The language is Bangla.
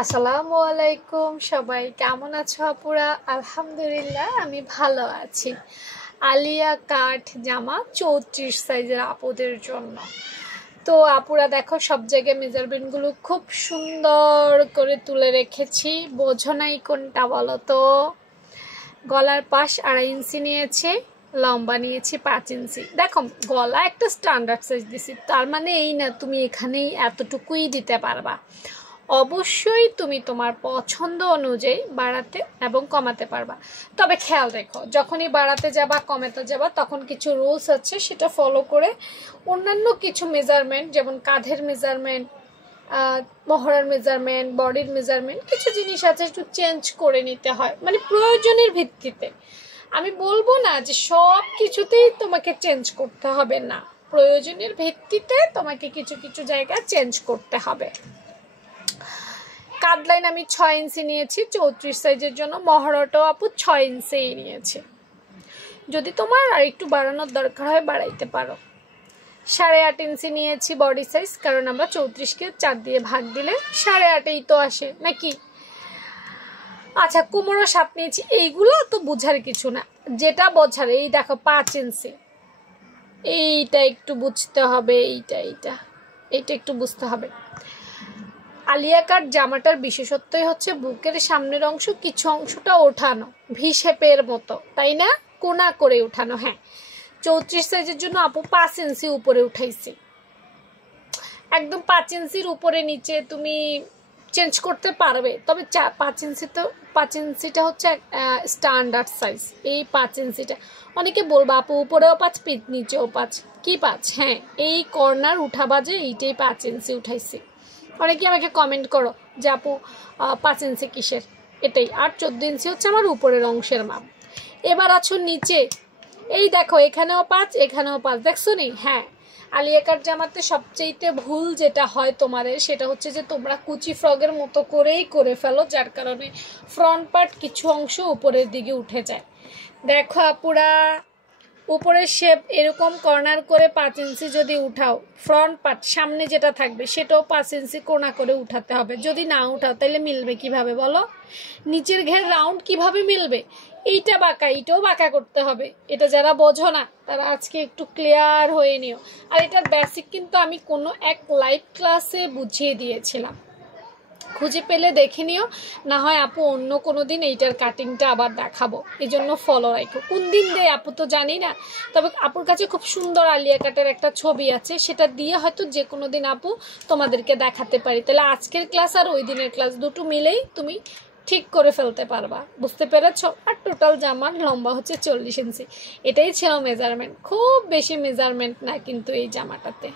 আসসালামু আলাইকুম, সবাই কেমন আছো আপুরা? আলহামদুলিল্লাহ আমি ভালো আছি। আলিয়া কাট জামা 34 সাইজের আপুদের জন্য। তো আপুরা দেখো, সব জায়গায় মেজারমেন্টগুলো খুব সুন্দর করে তুলে রেখেছি। বোঝো নাই কোনটা বলো তো? গলার পাশ 2.5 ইঞ্চি নিয়েছে, লম্বা নিয়েছি 5 ইঞ্চি। দেখো, গলা একটা স্ট্যান্ডার্ড সাইজ দিছি, তার মানে এই না তুমি এখানেই এতটুকুই দিতে পারবা। অবশ্যই তুমি তোমার পছন্দ অনুযায়ী বাড়াতে এবং কমাতে পারবা। তবে খেয়াল রেখো, যখনই বাড়াতে যাবা কমাতে যাবা তখন কিছু রুলস আছে, সেটা ফলো করে অন্যান্য কিছু মেজারমেন্ট, যেমন কাঁধের মেজারমেন্ট, মহড়ার মেজারমেন্ট, বডির মেজারমেন্ট, কিছু জিনিস আছে একটু চেঞ্জ করে নিতে হয়, মানে প্রয়োজনের ভিত্তিতে। আমি বলবো না যে সব কিছুতেই তোমাকে চেঞ্জ করতে হবে, না, প্রয়োজনের ভিত্তিতে তোমাকে কিছু কিছু জায়গা চেঞ্জ করতে হবে। কাঁধ লাইন আমি 6 ইঞ্চি নিয়েছি 34 সাইজের জন্য। মহড়াটাও আপু 6 ইঞ্চিই নিয়েছি। যদি তোমার আর একটু বাড়ানোর দরকার হয় বাড়াইতে পারো। 8.5 ইঞ্চি নিয়েছি বডি সাইজ, কারণ আমরা 34কে 4 দিয়ে ভাগ দিলে 8.5ই তো আসে নাকি। আচ্ছা, কোমরও 7 নিয়েছি। এইগুলো তো বোঝার কিছু না, যেটা বোঝার এই দেখো 5 ইঞ্চি, এইটা একটু বুঝতে হবে, এইটা একটু বুঝতে হবে। আলিয়া কাট জামাটার বিশেষত্বই হচ্ছে বুকের সামনের অংশ কিছু অংশটা ওঠানো, ভি শেপের মতো, তাই না? কোনা করে ওঠানো। হ্যাঁ, 34 সাইজের জন্য আপু 5 ইঞ্চি উপরে উঠাইছি। একদম 5 ইঞ্চির উপরে নিচে তুমি চেঞ্জ করতে পারবে, তবে 5 ইঞ্চিটা হচ্ছে স্ট্যান্ডার্ড সাইজ। এই 5 ইঞ্চিটা অনেকে বলবা আপু উপরেও 5 পিঠ নিচেও 5, কি 5? হ্যাঁ, এই কর্নার উঠা বাজে এইটাই 5 ইঞ্চি উঠাইছি। অনেকে আমাকে কমেন্ট করো যে আপু 5 ইঞ্চি কিসের, এটাই। আর 14 ইঞ্চি হচ্ছে আমার উপরের অংশের মাপ। এবার আছো নিচে, এই দেখো এখানেও 5 এখানেও 5, দেখছো নি? হ্যাঁ, আলিয়া কাট জামাতে সবচেয়ে ভুল যেটা হয় তোমাদের, সেটা হচ্ছে যে তোমরা কুচি ফ্রকের মতো করেই করে ফেলো, যার কারণে ফ্রন্ট পার্ট কিছু অংশ উপরের দিকে উঠে যায়। দেখো আপুরা, উপরের শেপ এরকম কর্নার করে 5 ইঞ্চি যদি উঠাও, ফ্রন্ট পার্ট সামনে যেটা থাকবে সেটাও 5 ইঞ্চি কোনা করে উঠাতে হবে। যদি না উঠাও তাহলে মিলবে কিভাবে বলো? নিচের ঘের রাউন্ড কিভাবে মিলবে? এইটা বাঁকা, এইটাও বাঁকা করতে হবে। এটা যারা বোঝো না তারা আজকে একটু ক্লিয়ার হয়ে নিও। আর এটার বেসিক কিন্তু আমি কোনো এক লাইভ ক্লাসে বুঝিয়ে দিয়েছিলাম, খুঁজে পেলে দেখে নিও। না হয় আপু অন্য কোনো দিন এইটার কাটিংটা আবার দেখাবো, এই জন্য ফলো রাখো। কোন দিন দেয় আপু তো জানি না, তবে আপুর কাছে খুব সুন্দর আলিয়া কাটের একটা ছবি আছে, সেটা দিয়ে হয়তো যে কোনো দিন আপু তোমাদেরকে দেখাতে পারি। তাহলে আজকের ক্লাস আর ওই দিনের ক্লাস দুটো মিলেই তুমি ঠিক করে ফেলতে পারবা, বুঝতে পেরেছ? আর টোটাল জামার লম্বা হচ্ছে 40 ইঞ্চি। এটাই ছিল মেজারমেন্ট, খুব বেশি মেজারমেন্ট না কিন্তু এই জামাটাতে।